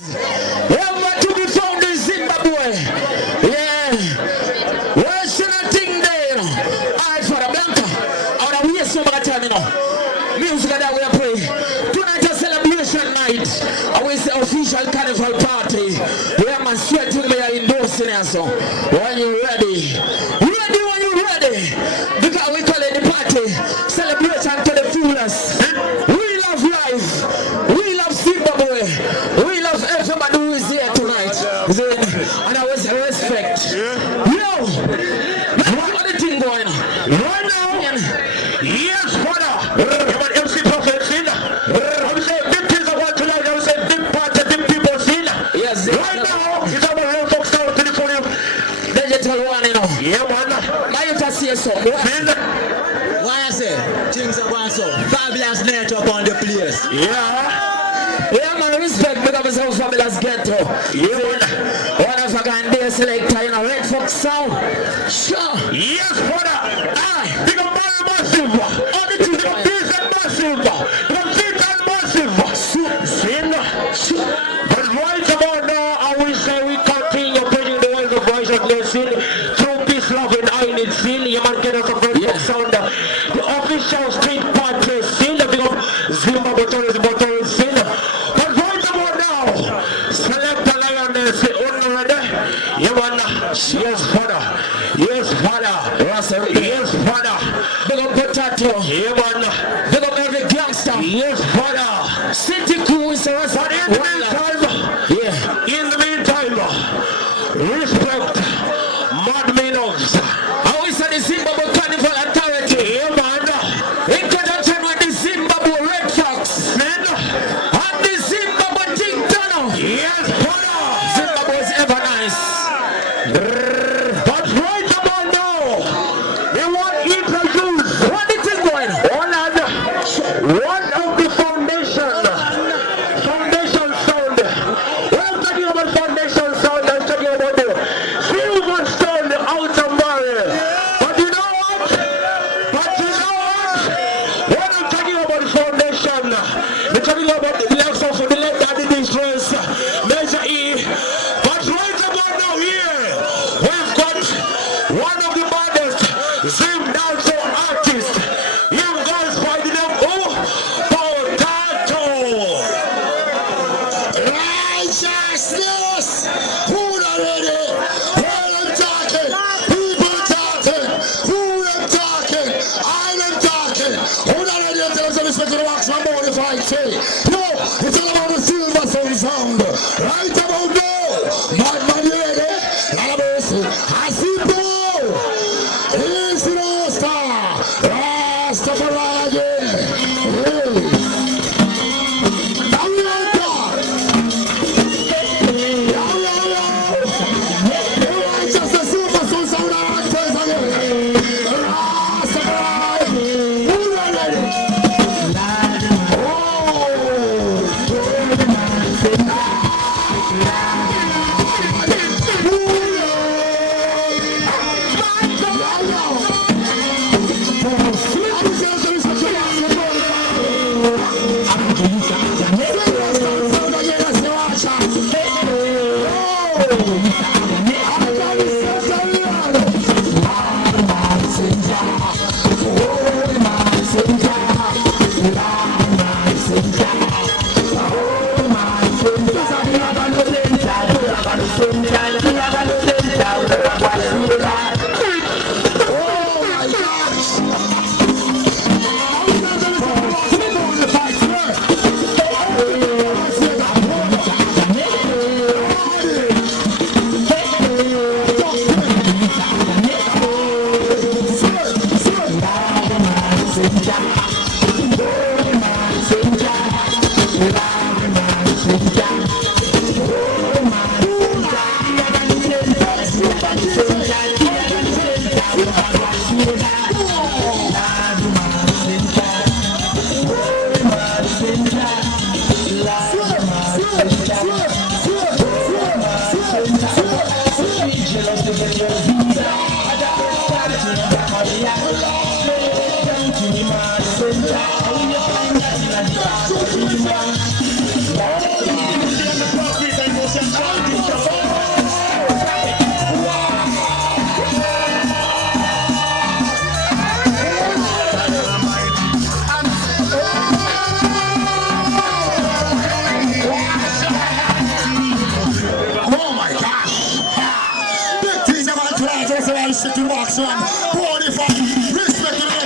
Ever to be found in Zimbabwe. Yeah. Where's the thing there? Alright, for the Blanca. I want to waste so much time, you know. Music that we are playing. Tonight a celebration night. I will say official carnival party. Yeah, man, straight to me endorsing us. When you're ready. Ready when you're ready. Because we call it the party. Celebration to the fullest. We love life. We love Zimbabwe. We love everybody who is here tonight. And I was respect. Yo, what the thing going on? Right now, yes, brother. MC Prophet Zilla. I would say big things I want to like. I would say big party, big people Zilla. Yes, right now, it's our real folks down to the podium. Digital one, you know. Yeah, man. Now you just see so. Why I say things are going so fabulous night up on the place. Yeah, man, respect because of so fabulous ghetto. Yeah, man. One of a guy there selector, you know, Red Fox sound. Sure. Yes, brother. Aye. Big up massive. All the things are big and massive. Big and massive. But right about now, I will say we continue bringing the world of righteousness in through peace, love, and I need sin. You man get us a Red Fox sound. The official street party sin. Big up Zimbabwe tourism, sin. But right about now, select the lioness. You man, yes, father. Yes, father. Yes, father. Big up potato. Yeah, man. Big up every gangster. Yes, father. City crew is a but in the meantime, respect Mad Minox. How is the Zimbabwe Carnival Authority? Yeah, man. In conjunction with the Zimbabwe Red Fox. And the Zimbabwe Tinashe. Yes, father. Zimbabwe is ever nice. But right about now, they want to introduce what it is going on. One of the foundation sound. When I'm talking about foundation sound, I'm talking about the Silverstone, the outer barrier. But you know what? When I'm talking about the foundation, we're talking about the likes of the late daddy distress, Major E. But right about now here, we've got one of the baddest Zimdancehall artists. Young guys by the name of Potato. Righteousness. Who not ready? When I'm talking, people talking. Who I'm talking? I'm talking. Who not ready to tell us respect to the wax my body if I say? No, it's all about the Silverstone sound. Right about now, Madman you ready? I see Bo. He's the Rasta. Rastafari again. Just the Silverstone sound of again. Rastafari. Who are ready? Oh. to action. 45. Respect to the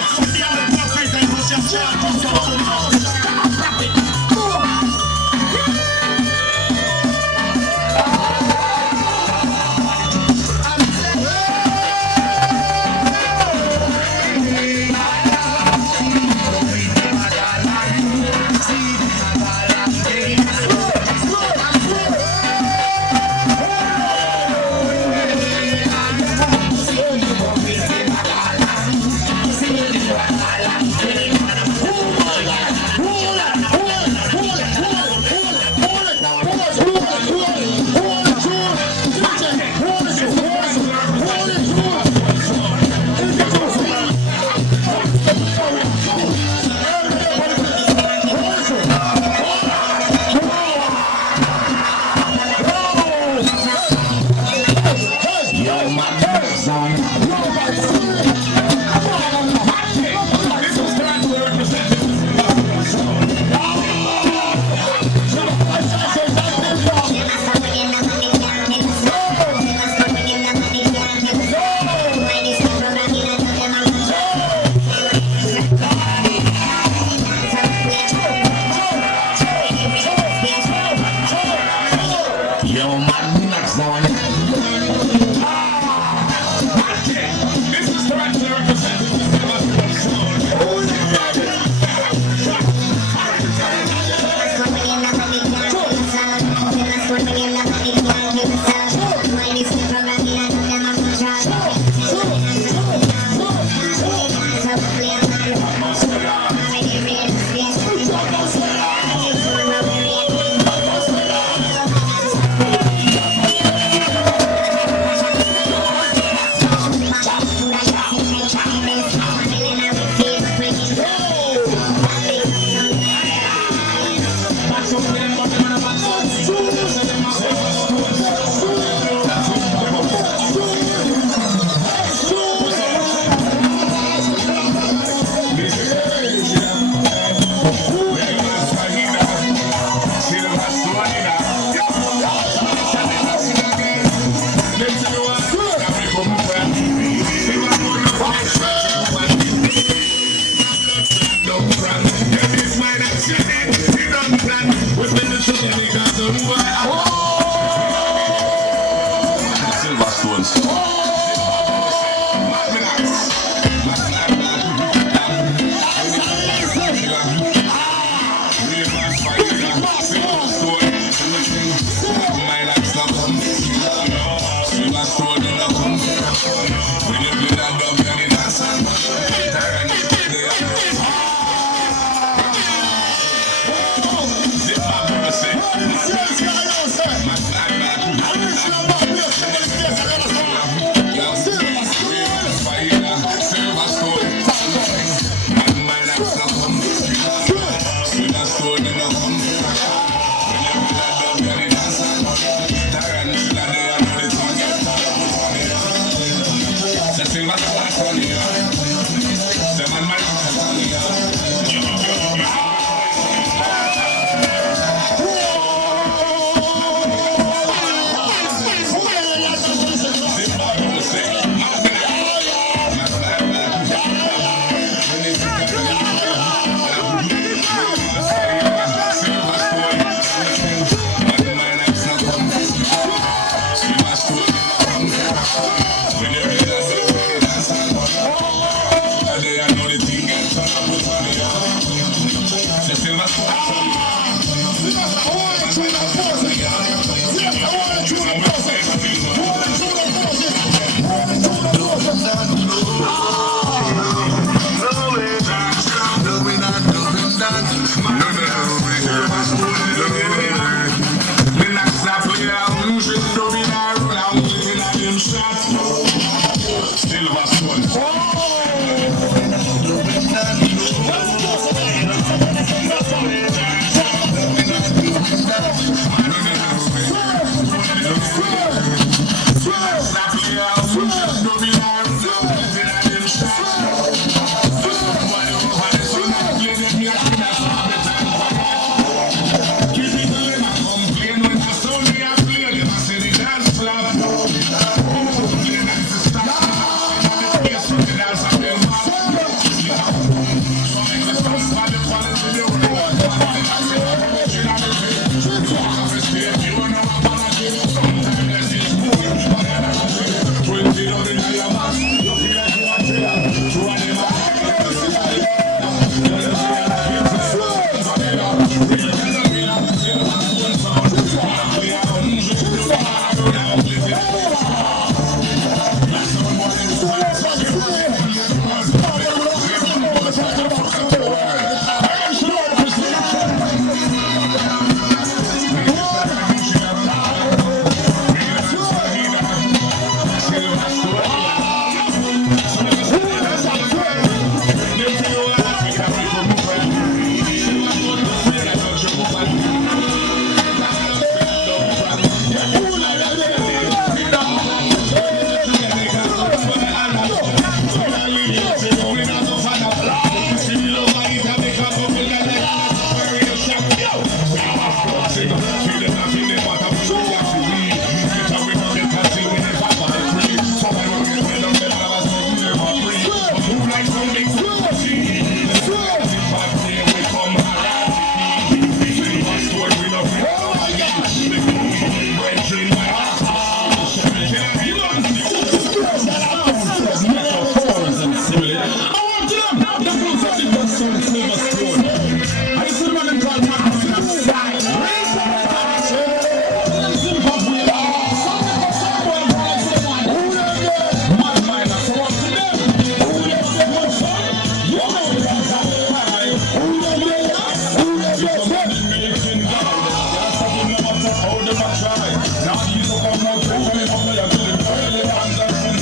How them a try? Now you look on more people in the play until the early hands are from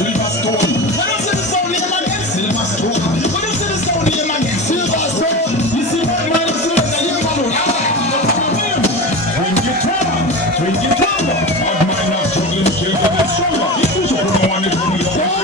Silverstone. When you see the sound name again, Silverstone. When you see the sound name again, Silverstone. You see what man is doing and you know. Bring it down. Bad mind not struggling, kill them in stronger. You put up on one is running down.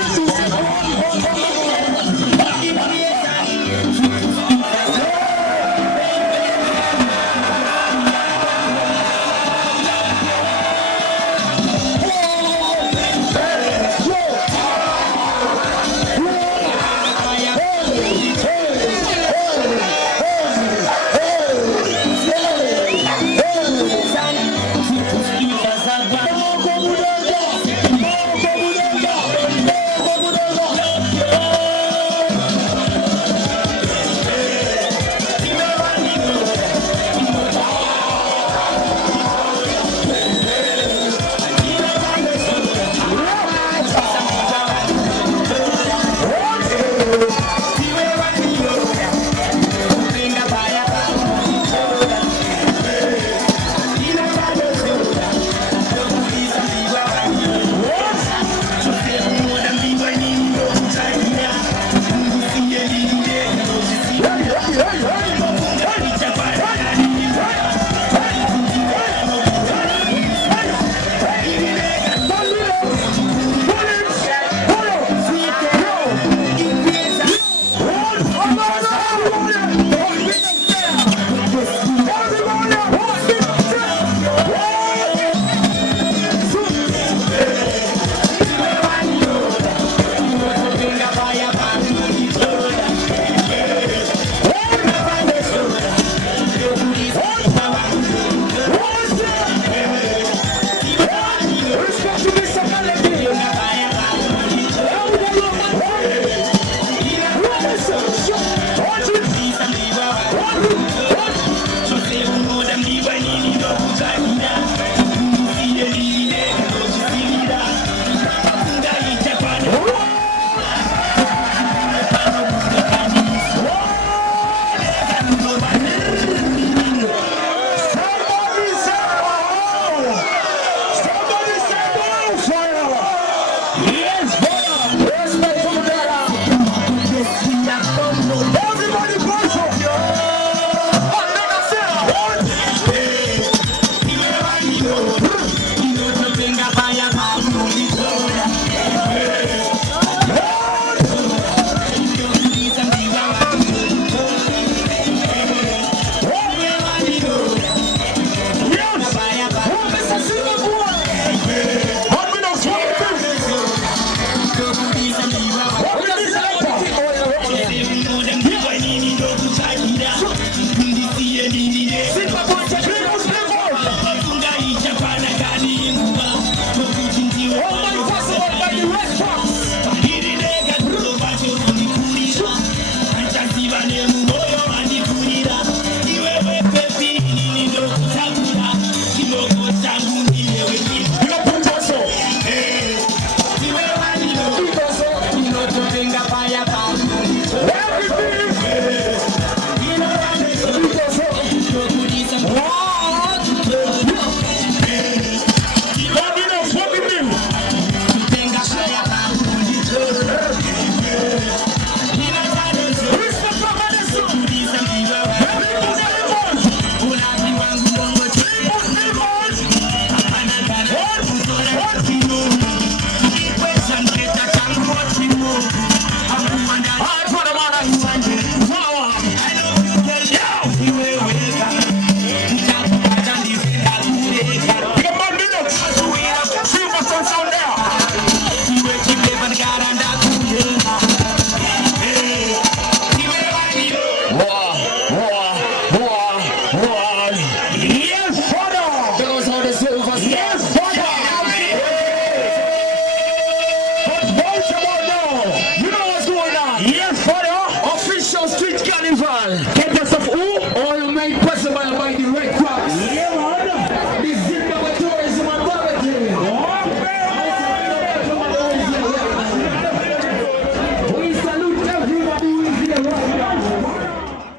Carnival.